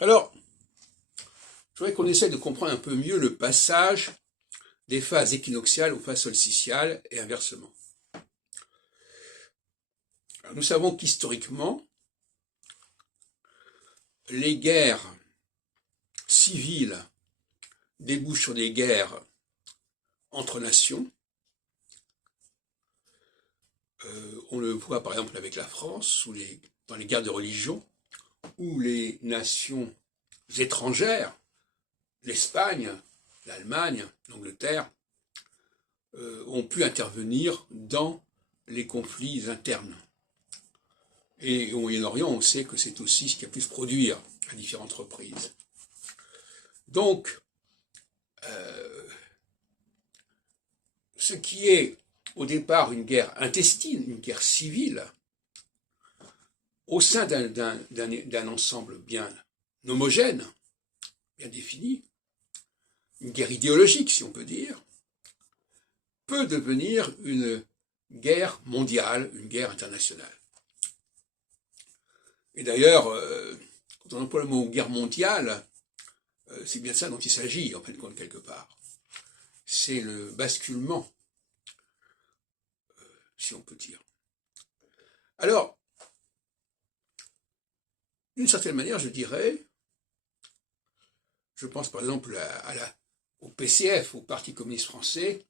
Alors, je voudrais qu'on essaie de comprendre un peu mieux le passage des phases équinoxiales aux phases solsticiales et inversement. Alors, nous savons qu'historiquement, les guerres civiles débouchent sur des guerres entre nations. On le voit par exemple avec la France, dans les guerres de religion, où les nations étrangères, l'Espagne, l'Allemagne, l'Angleterre, ont pu intervenir dans les conflits internes. Et au Moyen-Orient, on sait que c'est aussi ce qui a pu se produire à différentes reprises. Donc, ce qui est au départ une guerre intestine, une guerre civile, au sein d'un ensemble bien homogène, bien défini, une guerre idéologique, si on peut dire, peut devenir une guerre mondiale, une guerre internationale. Et d'ailleurs, quand on emploie le mot guerre mondiale, c'est bien de ça dont il s'agit, en fin de compte, quelque part. C'est le basculement, si on peut dire. Alors, d'une certaine manière, je dirais, je pense par exemple au PCF, au Parti communiste français,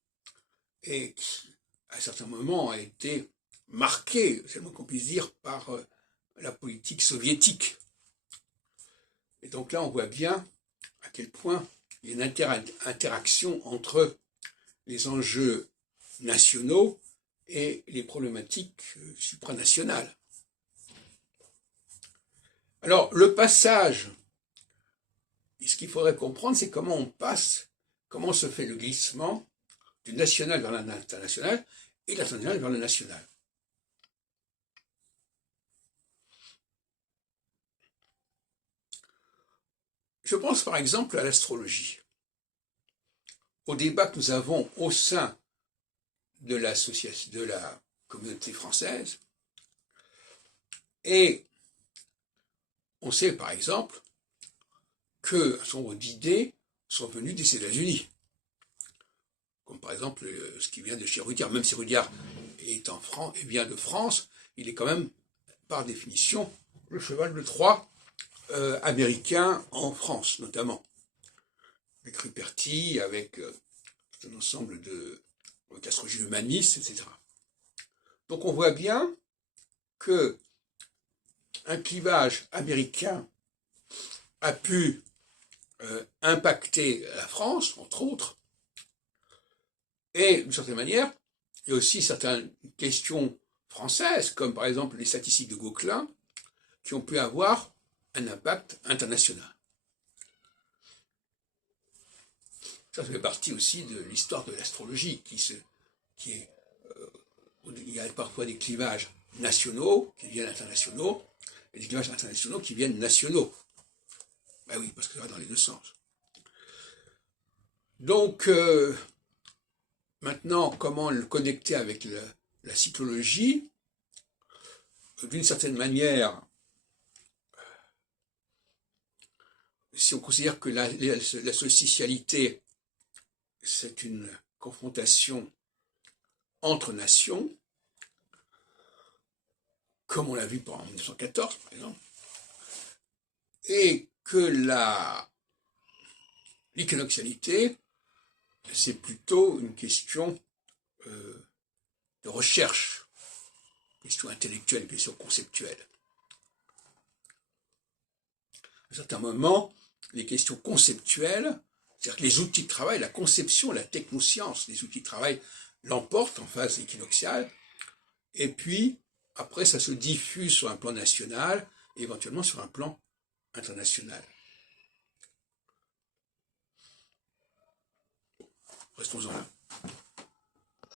et qui, à certains moments, a été marqué, c'est le moins qu'on puisse dire, par la politique soviétique. Et donc là, on voit bien à quel point il y a une interaction entre les enjeux nationaux et les problématiques supranationales. Alors, le passage, ce qu'il faudrait comprendre, c'est comment on passe, comment se fait le glissement du national vers l'international et de l'international vers le national. Je pense par exemple à l'astrologie, au débat que nous avons au sein de l'association, de la communauté française, et on sait par exemple qu'un certain nombre d'idées sont venues des États-Unis, comme par exemple ce qui vient de chez Rudyard. Même si Rudyard est en France et vient de France, il est quand même par définition le cheval de Troie américain en France notamment, avec Ruperti, avec un ensemble de astrologie humaniste, etc. Donc on voit bien que un clivage américain a pu impacter la France, entre autres, et d'une certaine manière, il y a aussi certaines questions françaises, comme par exemple les statistiques de Gauquelin, qui ont pu avoir un impact international. Ça fait partie aussi de l'histoire de l'astrologie, il y a parfois des clivages nationaux qui deviennent internationaux, et des clivages internationaux qui viennent nationaux. Ben oui, parce que ça va dans les deux sens. Donc, maintenant, comment le connecter avec la cyclologie? D'une certaine manière, si on considère que la solsticialité, c'est une confrontation entre nations, comme on l'a vu en 1914, par exemple, et que l'équinoxialité, c'est plutôt une question de recherche, une question intellectuelle, une question conceptuelle. À certains moments, les questions conceptuelles, c'est-à-dire que les outils de travail, la conception, la technoscience, les outils de travail l'emportent en phase équinoxiale, et puis après ça se diffuse sur un plan national et éventuellement sur un plan international. Restons-en là.